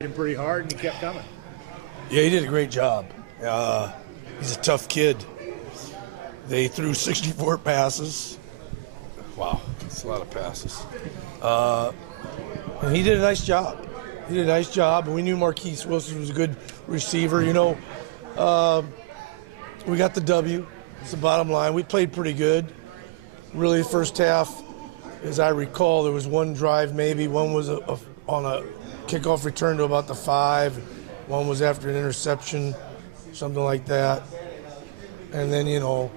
him pretty hard, and he kept coming. Yeah, he did a great job. He's a tough kid. They threw 64 passes. Wow, that's a lot of passes. And he did a nice job. And we knew Marquise Wilson was a good receiver. You know, we got the W. It's the bottom line. We played pretty good. Really, the first half, as I recall, there was one drive maybe. One was on a kickoff return to about the 5. One was after an interception, something like that. And then, you know,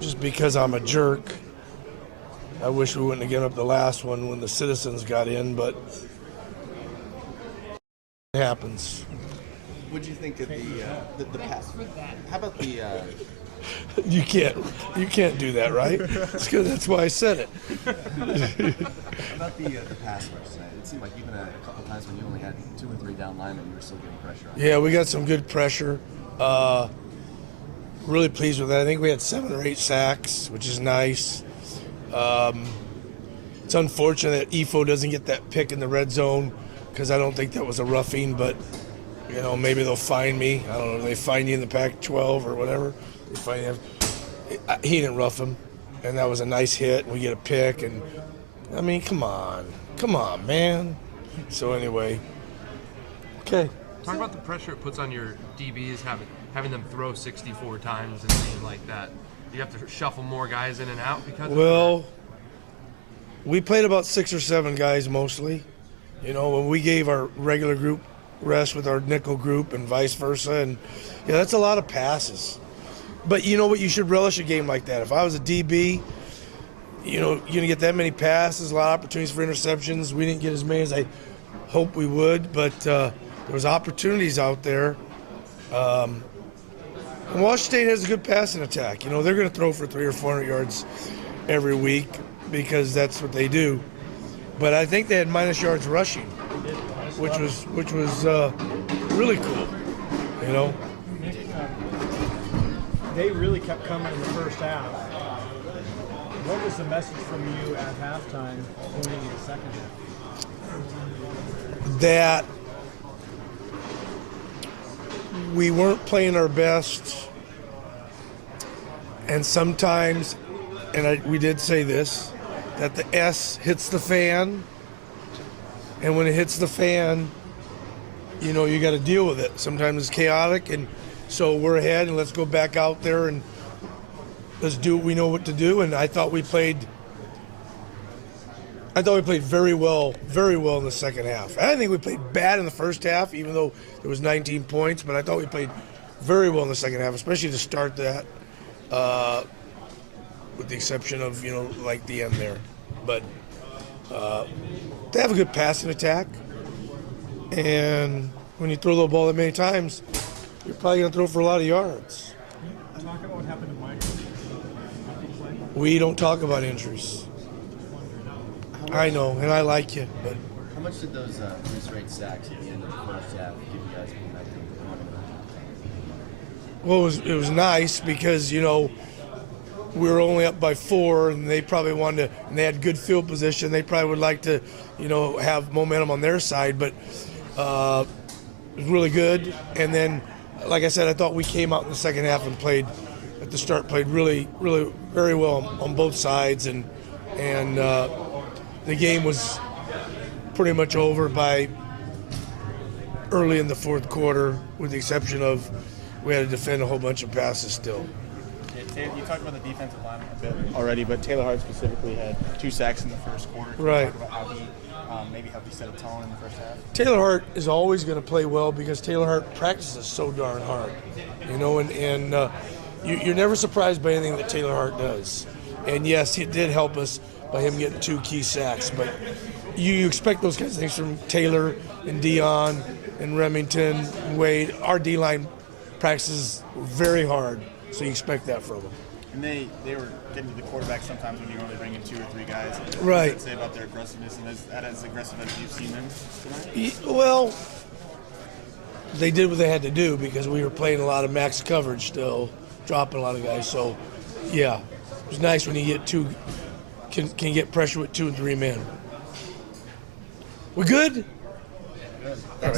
just because I'm a jerk, I wish we wouldn't have given up the last one when the Citizens got in, but it happens. What do you think of the pass? How about the? You can't do that, right? That's why I said it. About the pass rush tonight? It seemed like even a couple times when you only had 2 and 3 down linemen, you were still getting pressure on. Yeah, we got some good pressure. Really pleased with that. I think we had 7 or 8 sacks, which is nice. It's unfortunate that EFO doesn't get that pick in the red zone because I don't think that was a roughing, but you know, maybe they'll find me. I don't know. They find you in the Pac-12 or whatever. They find him. He didn't rough him, and that was a nice hit. We get a pick, and I mean, come on, man. So anyway, okay. Talk about the pressure it puts on your DBs, having them throw 64 times and being like that. You have to shuffle more guys in and out because. Well, we played about 6 or 7 guys mostly. You know, when we gave our regular group rest with our nickel group and vice versa, and yeah, that's a lot of passes. But you know what? You should relish a game like that. If I was a DB, you know, you're going to get that many passes, a lot of opportunities for interceptions. We didn't get as many as I hoped we would, but there was opportunities out there. And Washington State has a good passing attack. You know, they're going to throw for 300 or 400 yards every week because that's what they do. But I think they had minus yards rushing, which was really cool, you know. They really kept coming in the first half. What was the message from you at halftime going into the second half? That we weren't playing our best, and sometimes, and we did say this, that the S hits the fan, and when it hits the fan, you know, you got to deal with it. Sometimes it's chaotic, and so we're ahead, and let's go back out there and let's do what we know what to do. And I thought we played very well in the second half. I didn't think we played bad in the first half, even though there was 19 points, but I thought we played very well in the second half, especially to start that, with the exception of, you know, like the end there. But they have a good passing attack, and when you throw the ball that many times, you're probably going to throw for a lot of yards. Talk about what happened to Michael. We don't talk about injuries. I know, and I like you, but How much did those 3 straight sacks at the end of the first half give you guys momentum? well, it was nice because, you know, we were only up by 4, and they probably wanted to, and they had good field position. They probably would like to, you know, have momentum on their side, but it was really good. And then, like I said, I thought we came out in the second half and played really, really very well on both sides, and the game was pretty much over by early in the fourth quarter, with the exception of we had to defend a whole bunch of passes still. You talked about the defensive line a bit already, but Taylor Hart specifically had 2 sacks in the first quarter. Can you Right. talk about how he maybe helped you set a tone in the first half? Taylor Hart is always going to play well because Taylor Hart practices so darn hard, you know, and you're never surprised by anything that Taylor Hart does. And yes, it did help us by him getting 2 key sacks, but you expect those kinds of things from Taylor and Dion and Remington and Wade. Our D-line practices very hard, so you expect that from them. And they were getting to the quarterback sometimes when you only bring in 2 or 3 guys. Right. What does that say about their aggressiveness, and is that as aggressive as you've seen them tonight? Well, they did what they had to do because we were playing a lot of max coverage still, dropping a lot of guys. So, yeah, it was nice when you get can get pressure with 2 and 3 men. We good? Thanks,